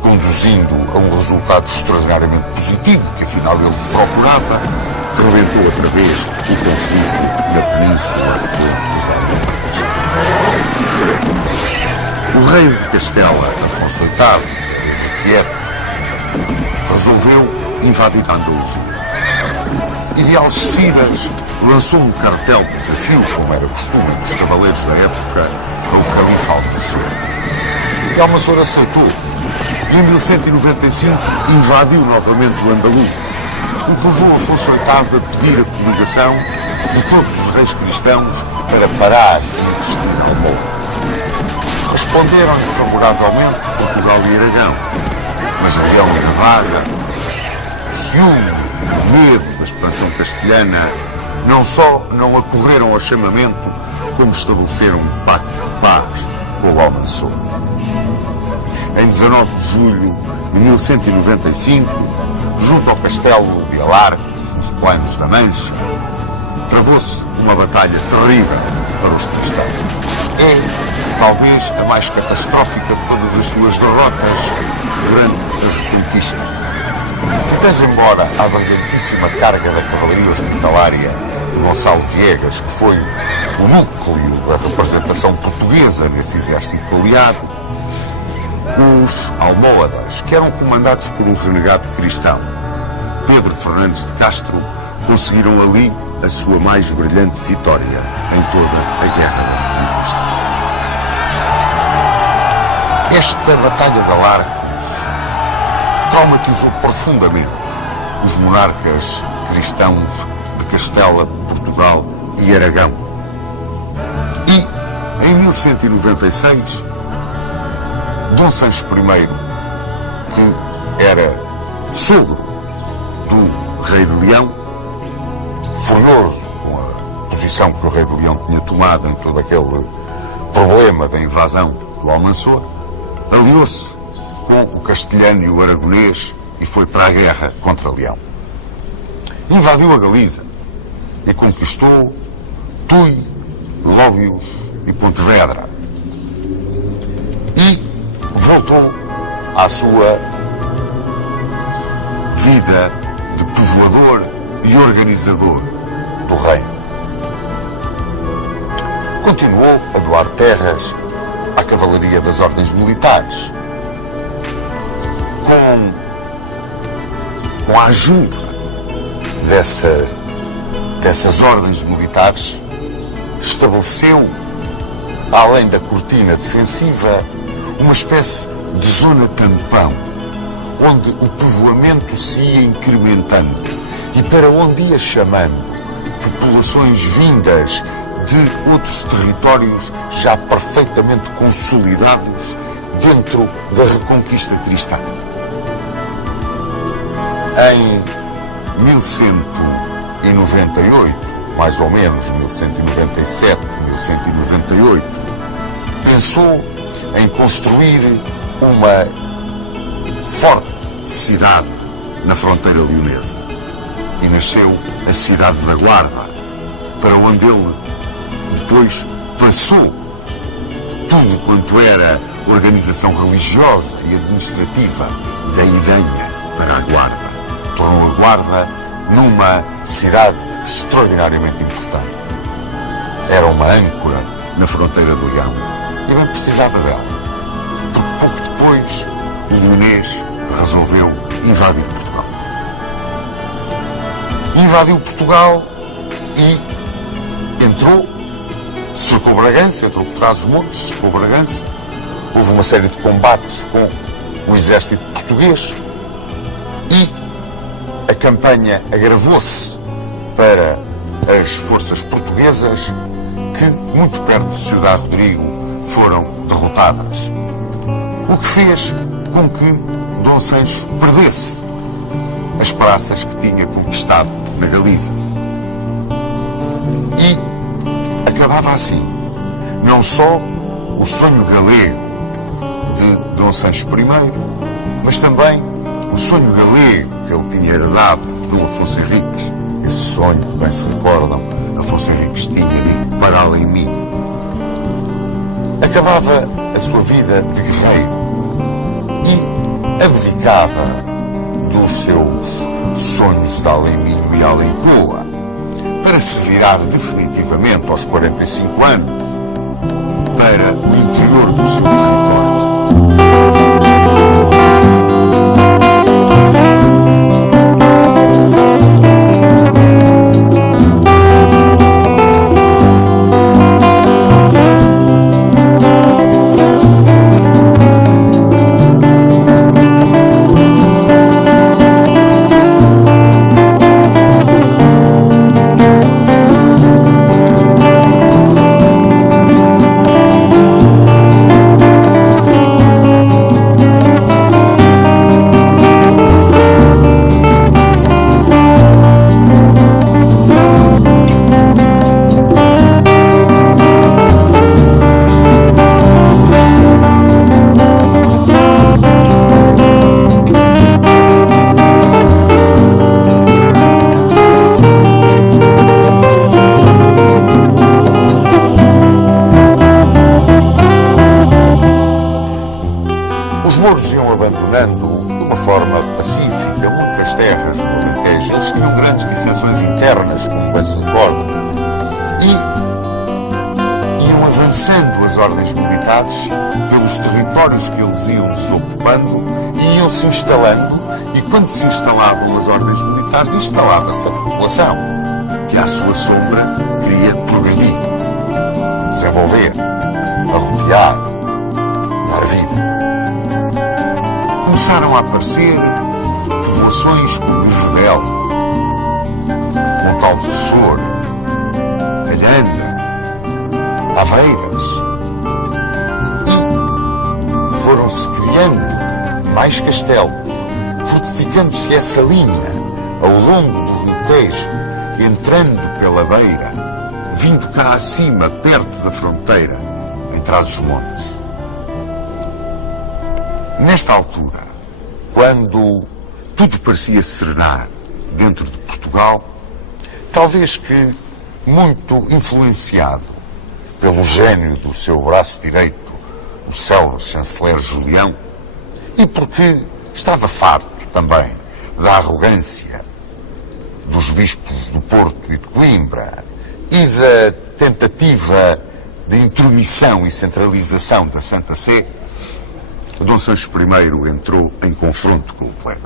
conduzindo a um resultado extraordinariamente positivo, que afinal ele procurava, rebentou outra vez o conflito na Península dos Alpes. O rei de Castela, Afonso VIII, irrequieto, resolveu invadir a Andaluzia. E de Algeciras lançou um cartel de desafio, como era costume dos cavaleiros da época, ao califa Almansor. E Almansor aceitou. E em 1195 invadiu novamente o Andaluz, o que levou Afonso VIII a pedir a coligação de todos os reis cristãos para parar e investir em Almohade. Responderam-lhe favoravelmente Portugal e Aragão, mas Leão e Navarra, o ciúme, o medo da expansão castelhana, não só não acorreram ao chamamento, como estabeleceram um pacto de paz com o Almansor. Em 19 de julho de 1195, junto ao castelo de Alargo, nos Planos da Mancha, travou-se uma batalha terrível para os cristãos. É, talvez, a mais catastrófica de todas as suas derrotas durante a Reconquista. Pese embora a brilhantíssima carga da cavalaria hospitalária de Gonçalo Viegas, que foi o núcleo da representação portuguesa nesse exército aliado, os almohadas, que eram comandados por um renegado cristão, Pedro Fernandes de Castro, conseguiram ali a sua mais brilhante vitória em toda a Guerra da Reconquista. Esta Batalha de Alargo traumatizou profundamente os monarcas cristãos de Castela, Portugal e Aragão. E, em 1196, Dom Sancho I, que era sogro do Rei de Leão, furioso com a posição que o Rei de Leão tinha tomado em todo aquele problema da invasão do Almansor, aliou-se com o castelhano e o aragonês e foi para a guerra contra Leão. Invadiu a Galiza e conquistou Tui, Lóbios e Pontevedra. E voltou à sua vida de povoador e organizador do reino. Continuou a doar terras à cavalaria das ordens militares, com a ajuda dessas ordens militares, estabeleceu, além da cortina defensiva, uma espécie de zona tampão, onde o povoamento se ia incrementando e para onde ia chamando populações vindas de outros territórios já perfeitamente consolidados dentro da Reconquista cristã. Em 1198, mais ou menos 1197, 1198, pensou em construir uma forte cidade na fronteira leonesa e nasceu a cidade da Guarda, para onde ele depois passou tudo quanto era organização religiosa e administrativa da Idenha para a Guarda. Tornou a Guarda numa cidade extraordinariamente importante. Era uma âncora na fronteira de Leão e bem precisava dela, porque pouco depois o leonês resolveu invadir Portugal. Invadiu Portugal e entrou, cercou Bragança, entrou por trás dos montes, cercou Bragança houve uma série de combates com o exército português e a campanha agravou-se para as forças portuguesas que, muito perto de Ciudad Rodrigo, foram derrotadas. O que fez com que Dom Sancho perdesse as praças que tinha conquistado na Galiza. E acabava assim, não só o sonho galego de Dom Sancho I, mas também o sonho galego que ele tinha herdado do Afonso Henriques. Esse sonho, bem se recordam, Afonso Henriques tinha dito para além de mim. Acabava a sua vida de guerreiro e abdicava dos seus sonhos de Além-Minho e Além-Coa para se virar definitivamente aos 45 anos para o interior do seu território. Os mouros iam abandonando de uma forma pacífica muitas terras no Alentejo. Eles tinham grandes dissensões internas, como bem se recorda, e iam avançando as ordens militares pelos territórios que eles iam desocupando e iam se instalando, e quando se instalavam as ordens militares, instalava-se a população, que à sua sombra queria progredir, desenvolver, arrotear, dar vida. Começaram a aparecer povoações como Ivedel, Montalvo de Sor, Alhandra, Aveiras, e foram-se criando mais castelos, fortificando-se essa linha ao longo do Rio Tejo, entrando pela beira, vindo cá acima, perto da fronteira, em Trás-os-Montes. Nesta altura, quando tudo parecia serenar dentro de Portugal, talvez que muito influenciado pelo gênio do seu braço direito, o célebre chanceler Julião, e porque estava farto também da arrogância dos bispos do Porto e de Coimbra e da tentativa de intromissão e centralização da Santa Sé, Dom Sancho I entrou em confronto com o clero.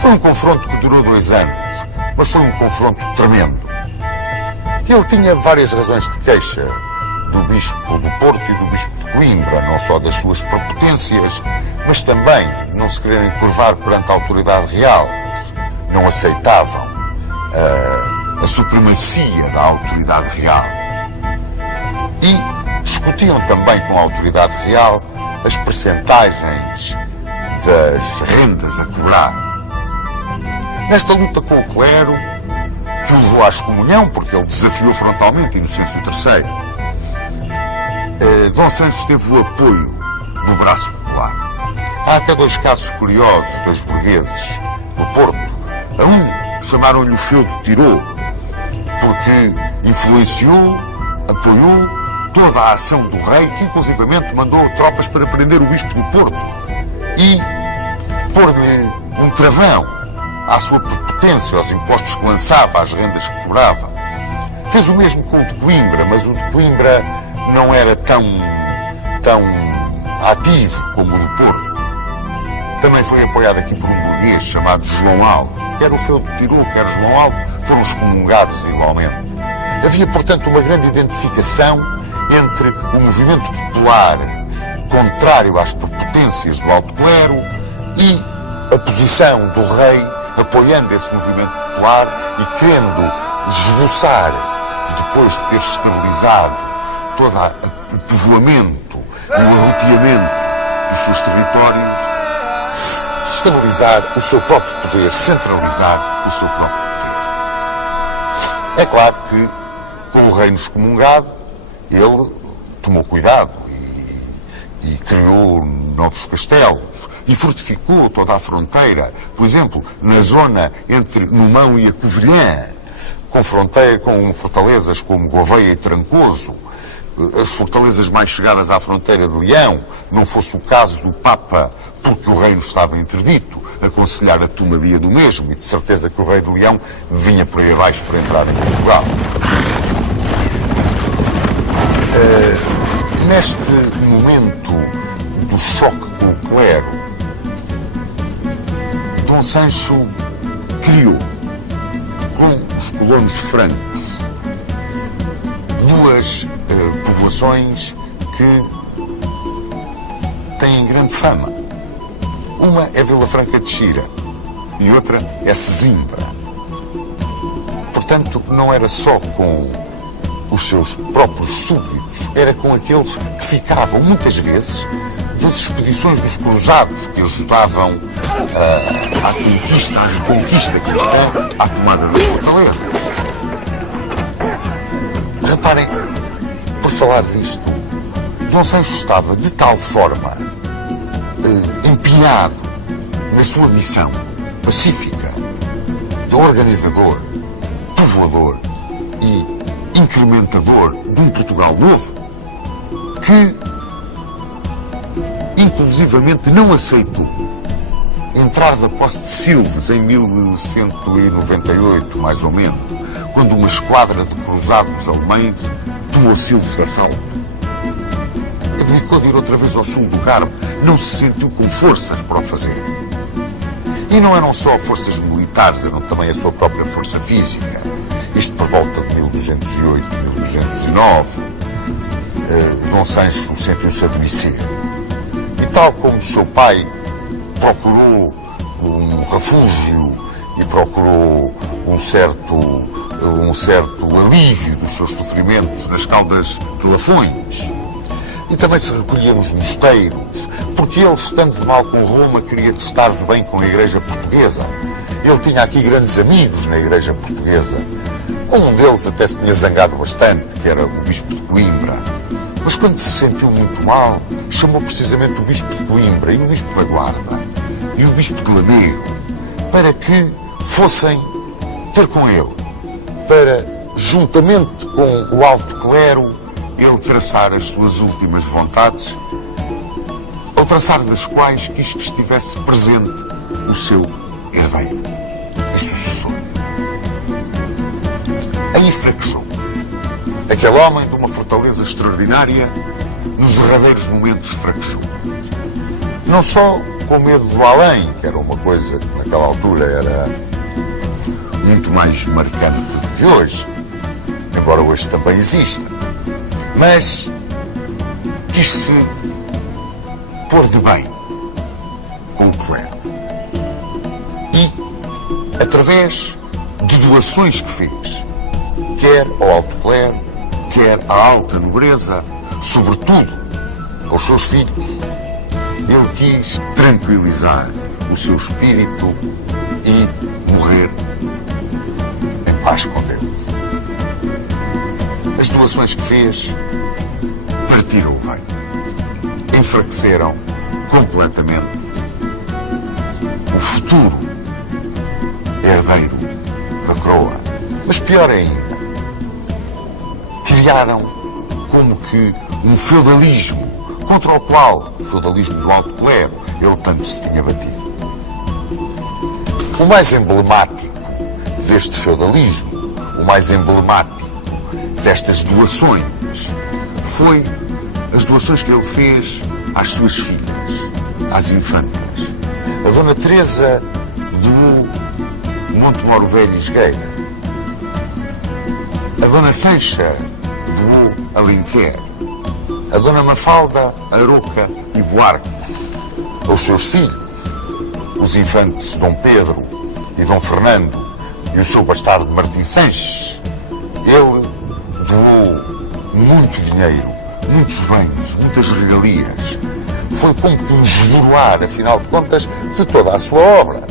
Foi um confronto que durou 2 anos, mas foi um confronto tremendo. Ele tinha várias razões de queixa do bispo do Porto e do bispo de Coimbra, não só das suas prepotências, mas também não se quererem curvar perante a autoridade real. Não aceitavam a supremacia da autoridade real. E discutiam também com a autoridade real as percentagens das rendas a cobrar. Nesta luta com o clero, que o levou à excomunhão, porque ele desafiou frontalmente Inocêncio III, Dom Sancho teve o apoio do braço popular. Há até 2 casos curiosos, 2 burgueses do Porto. A um chamaram-lhe o feudo Tirou, porque influenciou, apoiou toda a ação do rei, que inclusivamente mandou tropas para prender o bispo do Porto e pôr-lhe um travão à sua prepotência, aos impostos que lançava, às rendas que cobrava. Fez o mesmo com o de Coimbra, mas o de Coimbra não era tão ativo como o do Porto. Também foi apoiado aqui por um burguês chamado João Alvo. Quer o feudo Tirou, quer João Alvo, foram excomungados igualmente. Havia, portanto, uma grande identificação entre o movimento popular contrário às prepotências do alto clero, e a posição do rei apoiando esse movimento popular e querendo esboçar, depois de ter estabilizado todo o povoamento e o arroteamento dos seus territórios, estabilizar o seu próprio poder, centralizar o seu próprio poder. É claro que, com o reino excomungado, ele tomou cuidado e criou novos castelos e fortificou toda a fronteira. Por exemplo, na zona entre Numão e a Covilhã, com fortalezas como Gouveia e Trancoso, as fortalezas mais chegadas à fronteira de Leão, não fosse o caso do Papa, porque o reino estava interdito, aconselhar a tomadia do mesmo, e de certeza que o rei de Leão vinha por aí abaixo para entrar em Portugal. Neste momento do choque com o clero, Dom Sancho criou, com os colonos francos, duas povoações que têm grande fama. Uma é Vila Franca de Xira e outra é Sesimbra. Portanto, não era só com os seus próprios súbditos, era com aqueles que ficavam, muitas vezes, das expedições dos cruzados que ajudavam à reconquista cristã, à tomada da fortaleza. Reparem, por falar disto, Dom Sancho estava de tal forma empenhado na sua missão pacífica de organizador, povoador e incrementador de um Portugal novo, que inclusivamente não aceitou entrar da posse de Silves em 1198, mais ou menos, quando uma esquadra de cruzados alemães tomou Silves de assalto. Abdicou de ir outra vez ao sul do Carmo, não se sentiu com forças para o fazer. E não eram só forças militares, eram também a sua própria força física. Isto por volta de 1208, 1209, Dom Sancho sentiu-se adoecer. E tal como seu pai procurou um refúgio e procurou um certo alívio dos seus sofrimentos nas Caldas de Lafões, e também se recolhia nos mosteiros, porque ele, estando de mal com Roma, queria estar de bem com a Igreja Portuguesa. Ele tinha aqui grandes amigos na Igreja Portuguesa. Um deles até se tinha zangado bastante, que era o Bispo de Coimbra. Mas quando se sentiu muito mal, chamou precisamente o Bispo de Coimbra e o Bispo da Guarda e o Bispo de Lamego para que fossem ter com ele, para, juntamente com o alto clero, ele traçar as suas últimas vontades, ao traçar das quais quis que estivesse presente o seu herdeiro e sucessor. Aí fraquejou. Aquele homem de uma fortaleza extraordinária, nos derradeiros momentos fraquejou. Não só com medo do além, que era uma coisa que naquela altura era muito mais marcante do que hoje, embora hoje também exista, mas quis-se pôr de bem com o clero. E, através de doações que fez, quer ao alto clero, quer à alta nobreza, sobretudo aos seus filhos, ele quis tranquilizar o seu espírito e morrer em paz com Deus. As doações que fez partiram o reino, enfraqueceram completamente o futuro herdeiro da coroa. Mas pior ainda, criaram como que um feudalismo contra o qual, o feudalismo do alto clero, ele tanto se tinha batido. O mais emblemático deste feudalismo, o mais emblemático destas doações, foi as doações que ele fez às suas filhas, às infantas. A Dona Teresa do Montemoro Velho e Esgueira, a Dona Sancha do Alenquer, a Dona Mafalda Aroca e Buarque aos seus filhos, os infantes Dom Pedro e Dom Fernando e o seu bastardo Martim Sanches. Ele doou muito dinheiro, muitos bens, muitas regalias. Foi como que um esvorar, afinal de contas, de toda a sua obra.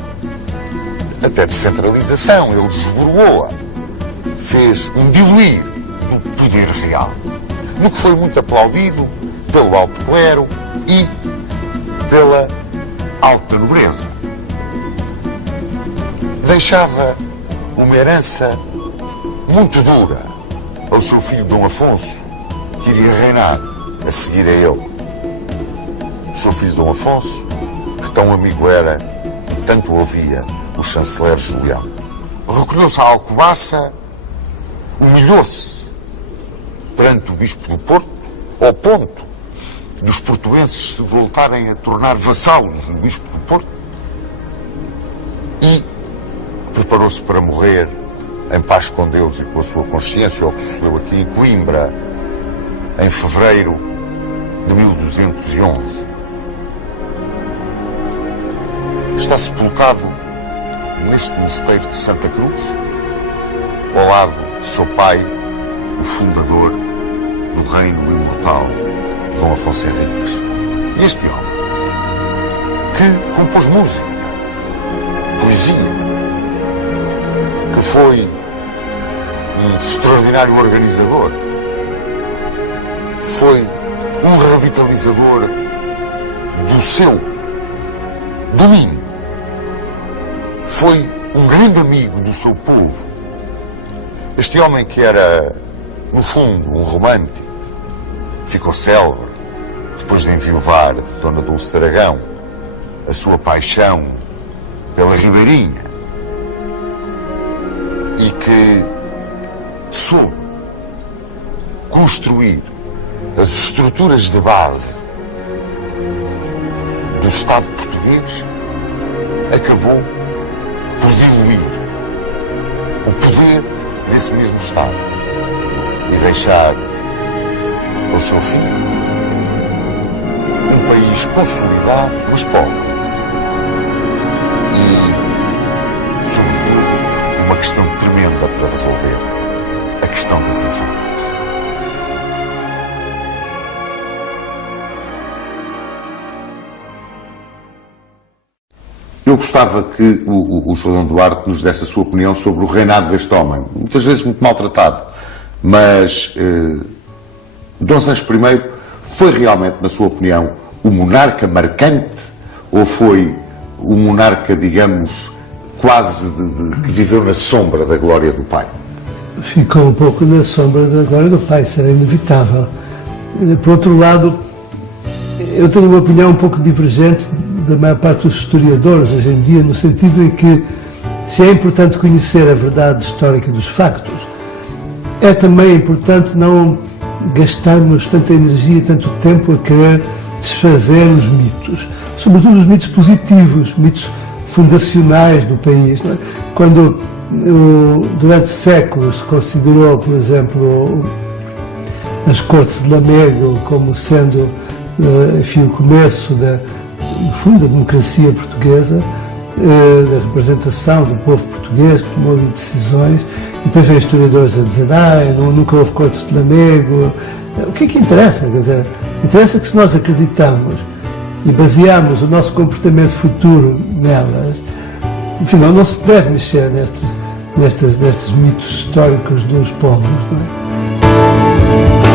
Até de centralização, ele esvoreou-a. Fez um diluir do poder real, no que foi muito aplaudido pelo alto clero e pela alta nobreza. Deixava uma herança muito dura ao seu filho Dom Afonso, que iria reinar a seguir a ele. O seu filho Dom Afonso, que tão amigo era e tanto ouvia o chanceler Julião. Recolheu-se à Alcobaça, humilhou-se perante o bispo do Porto, ao ponto dos portuenses se voltarem a tornar vassalos do bispo do Porto, e preparou-se para morrer em paz com Deus e com a sua consciência, ao que sucedeu aqui em Coimbra, em fevereiro de 1211. Está sepultado neste mosteiro de Santa Cruz, ao lado de seu pai, o fundador do reino imortal, Dom Afonso Henriques. E este homem, que compôs música, poesia, que foi um extraordinário organizador, foi um revitalizador do seu domínio, foi um grande amigo do seu povo. Este homem, que era, no fundo, um romântico, ficou célebre depois de enviuvar de Dona Dulce de Aragão, a sua paixão pela Ribeirinha, e que soube construir as estruturas de base do Estado português, acabou por diluir o poder desse mesmo Estado e deixar ao seu filho um país consolidado, mas pobre. E, sobretudo, uma questão tremenda para resolver: a questão das infantas. Eu gostava que o Sr. Dom Duarte nos desse a sua opinião sobre o reinado deste homem, muitas vezes muito maltratado, mas Dom Sancho I foi realmente, na sua opinião, o monarca marcante, ou foi o monarca, digamos, quase que viveu na sombra da glória do pai? Ficou um pouco na sombra da glória do pai, isso era inevitável. Por outro lado, eu tenho uma opinião um pouco divergente da maior parte dos historiadores hoje em dia, no sentido em que, se é importante conhecer a verdade histórica dos factos, é também importante não gastarmos tanta energia e tanto tempo a querer desfazer os mitos, sobretudo os mitos positivos, mitos fundacionais do país. Não é? Quando durante séculos se considerou, por exemplo, as Cortes de Lamego como sendo, enfim, o começo no fundo, da democracia portuguesa, da representação do povo português, que tomou ali decisões, e depois vem historiadores a dizer, nunca houve Cortes de Lamego. O que é que interessa? Quer dizer, interessa que, se nós acreditamos e baseamos o nosso comportamento futuro nelas, enfim, não se deve mexer nestes mitos históricos dos povos, não é?